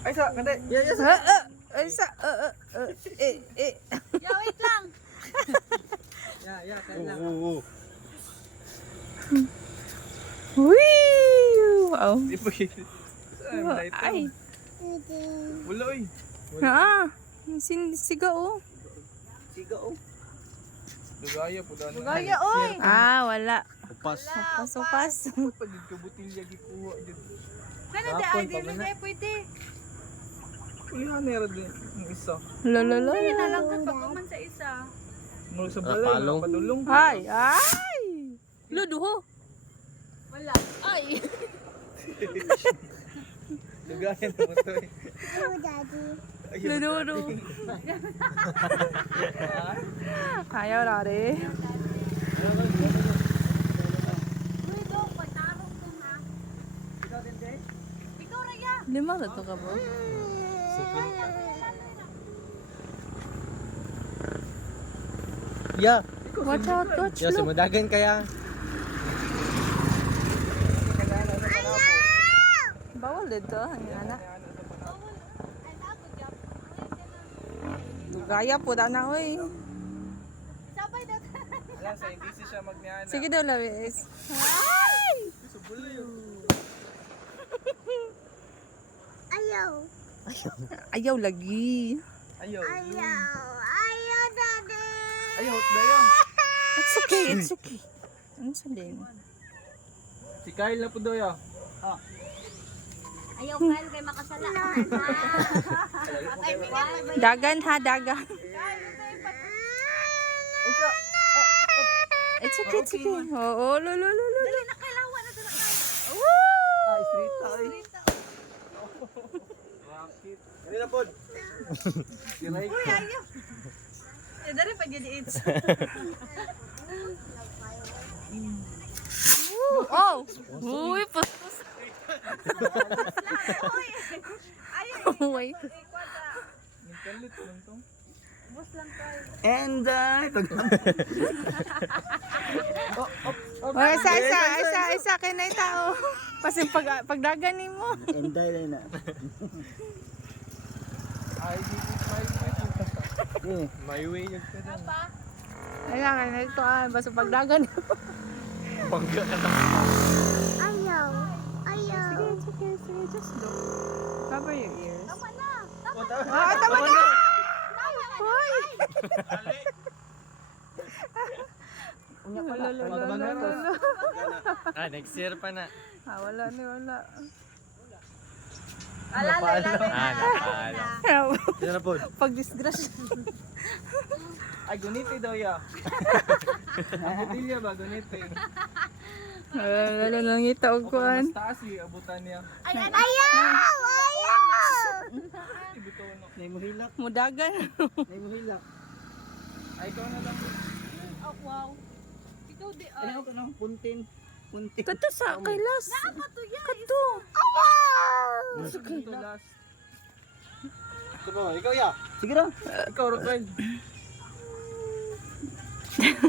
Ay, sa, kante. Yes. Ay, sa, Ya, wait lang. Kaya lang. Wee! Wow. Di ba yun? Saan? Light Ay. Wala, oy. Siga, oh. Siga, oh. Dugaya po daan. Dugaya, oy. Wala. Upas. Upas. Pagod ka butilya gikuha dyan. Kana di ay dili na pwede. Kuya, nera din yung isa. Lololo. Kaya na lang ka man sa isa. Mula sa balay, Palong. padulong. Ay. Luduho. Wala. Ay. Dugaya naman to eh. Ayun. Luduho. Ayaw na rin. Uy, do, patarong to ha. Ikaw din din? Ikaw raya. Lima na to ka ba? Sige. Ya. Watch out, coach. Ya, Look. sumadagan kaya. Bawal dito. Ang anak. Dugaya po na, oy. Sabay na. Alam sa hindi siya magniana. Sige daw, Lawis. Sa bulay yun. Ayaw lagi. Ayaw. Ayaw, daddy. Ayaw, daya. It's okay, it's okay. Ano sa din? Si Kyle na po daw ya. Ayaw, Kyle, kay makasala. Patay mo nga. Dagan ha, dagan. Ay, sa. It's okay, it's okay. Oo, lolo. Dali na kailawa na doon. Ay, street ay. Rocket. Kanina po. Si Ray. Uy, ayaw. Dari pa dyan it's. Oh! Uy, pastos. Ayaw, Uy. Nagkalit lang to. bus lang tayo. And ito. Uy, isa kay na tao. Kasi pagdagan mo. Enday na. Ay, my way yung kada. Pa? Ayan, kay na ito basta pagdagan mo. Bangga ka na. Sige, just look. Cover your ears. Tama na. Tama na! Hoy! Lolo. Next year pa na. Wala. Alala. Napaalam. Yan na po. Pag-disgrasya. Ay, gunite daw ya. Ang butilya ba, gunite. Wala nang ita og kuan. Mas taas eh, abutan niya. Ayaw! Ibito no. Nay mo hilak. Mudagan. Nay mo hilak. Ay, ikaw na lang. Oh, wow. Ikaw di ay. Ano ka nang puntin? Puntin. Kato sa kailas. Apa to yan? Kato. Ito last. Ito po, ikaw ya. Sige ra. Ikaw, Rokan.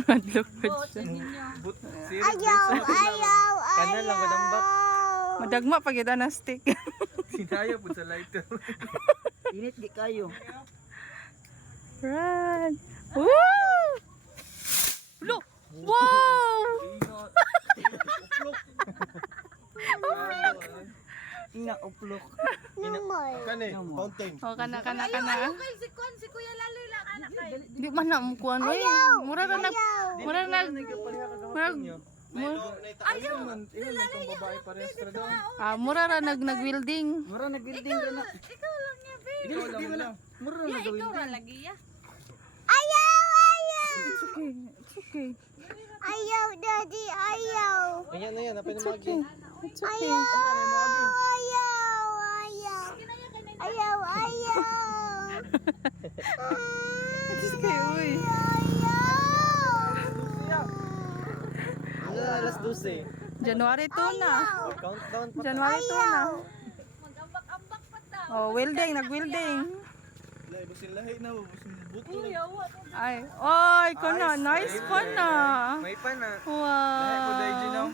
Madlok po Oh, siya. sige niyo. Kanan lang kadambak. Madagma pag ito na stick. Sinaya po sa lighter. Init di kayo. Run. Woo! Look! Wow! Ina uplok. Kani, fountain. O, kana. Ayaw kay si Kuya Laloy lang anak kay. Di man na mo kuan eh. Mura na Ayaw man. Ilan lang itong babae parestra daw. mura ra nag-welding. Mura nag-building ra na. Ikaw lang niya, babe. Ikaw lang wala. Mura Ya, ikaw nag-building. ra lagi ya. It's okay. Ayaw, daddy, ayaw. Ayan na yan, napin mo agi. It's okay. It's okay, uy. Alas 12. January 2 na. Countdown pa. January 2 na. Mag-ambak-ambak pa ta. Oh, welding, nag-welding. Lahi, busin lahi na. Busin buto Uy, na. awa. Ay, oy, na. Nice pa na. May pa na. Lahi ko Wow. dahil dyan oh.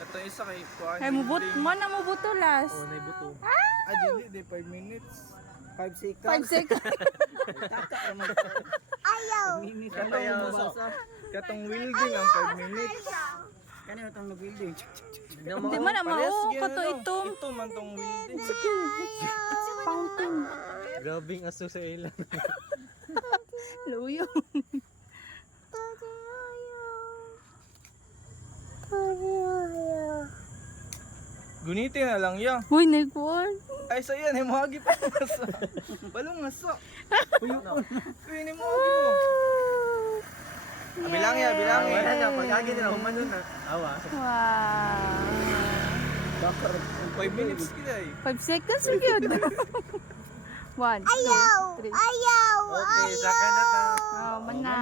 Ito isa kay Kuan. Ay, mo na mo buto last. Oh, naibuto. Ay, dili. di 5 minutes. 5 seconds. 5 seconds. Minutes Katong na yung mabasa. Katong welding ang 5 minutes. Kanina itong nag-building. Hindi man na Parehas mao gyud, kato ano? ito. Ito man tong welding. Fountain. Grabing aso sa ilang. Luyo. Gunitin na lang ya. Uy, nagkuhan. Ay sa yan, himagi pa masa. Balong ngasa. Uy, ni mo mo. Bilangi ya, bilangi. Wala na, pag-agi nila, humano na. Awa. Wow. 5 minutes kita eh. 5 seconds yun. 1, 2, 3. Okay, saka na ta. Oh, mana.